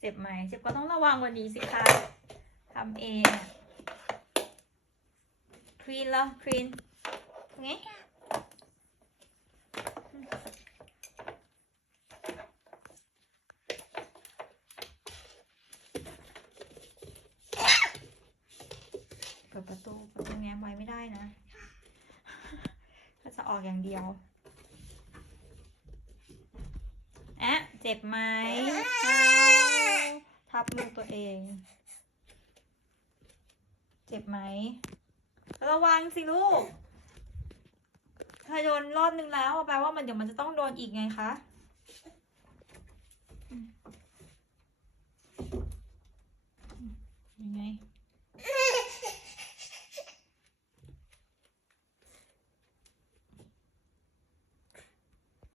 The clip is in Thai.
เจ็บไหมเจ็บก็ต้องระวังกว่านี้สิคะทำเองคลีนแล้วคลีนไงเปิดประตูประตูแง้มไว้ไม่ได้นะ ก็จะออกอย่างเดียว แอะเจ็บไหมเอาทับมือตัวเอง เจ็บไหม ระวังสิลูกถ้าโดนรอบนึงแล้วแปลว่ามันเดี๋ยวมันจะต้องโดนอีกไงคะอืมอืมยังไง